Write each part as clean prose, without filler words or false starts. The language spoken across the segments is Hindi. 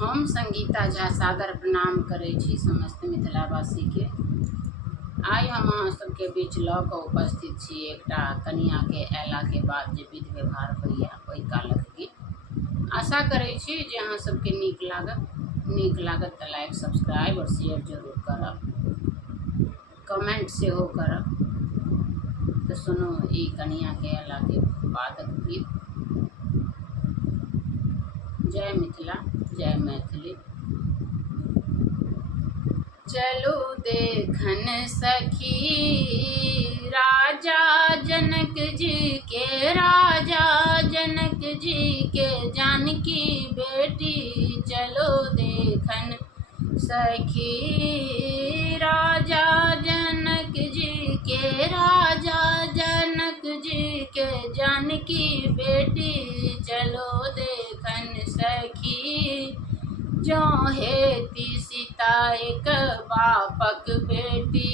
हम संगीता झा सादर प्रणाम करै छी समस्त मिथिलावासी के। आइ हम अहाँ सबके बीच लऽ कऽ उपस्थित छी एकटा कनिया के अयला के बाद जे विध व्यवहार होइए ओहि कालक गीत। आशा करै छी जे अहाँ सबके नीक लागत तऽ लाइक सब्सक्राइब और शेयर जरूर करब, कमेंट सेहो करब। तऽ सुनू ई कनिया के अयला के बादक गीत। जय मिथिला, जय मैथिली। चलू देखन सखी राजा जनक जी के, राजा जनक जी के जानकी बेटी। चलो देखन सखी राजा जनक जी के, राजा जनक जी के जानकी बेटी। चलो देखन सखी जो हेती सीता एक बापक बेटी,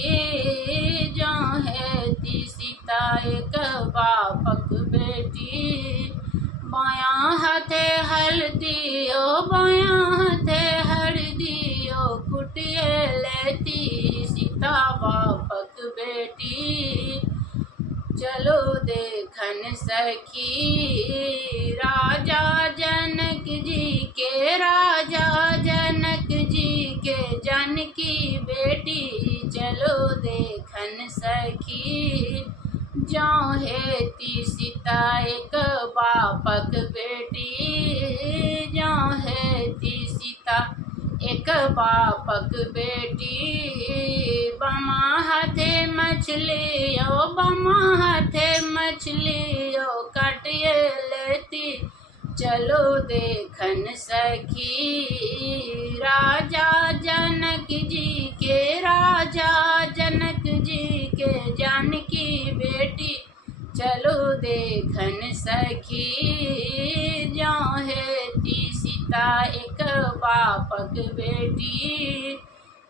जो हेती सीता एक बापक बेटी। बायां हाथे हल्दी ओ, बायां हाथे हल्दी ओ, कुटिए लेती सीता बापक बेटी। चलो देखन सखी राजा जनक जी के, राजा जनक जी के जानकी बेटी। चलो देखन सखी जो हेती सीता एक बापक बेटी, जो हेती सीता एक बापक बेटी। बामा हाथे मछली ओ, बामा हाथे मछली ओ, काटिए लेती। चलो देखन सखी राजा जनक जी के, राजा जनक जी के जानकी बेटी। चलो देखन सखी जो हेती सीता एक बापक बेटी,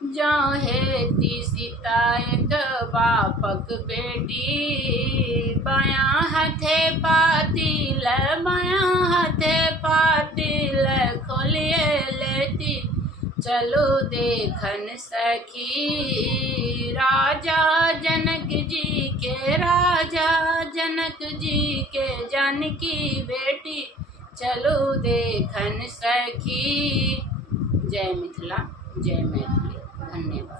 जो हेती सीता एक बापक बेटी। बायां हाथे पातिल, बायां हाथे पातिल खोलिए लेती। चलो देखन सखी राजा जनक जी के, राजा जनक जी के जानकी बेटी। चलो देखन सखी। जय मिथिला, जय मैथिली। धन्यवाद।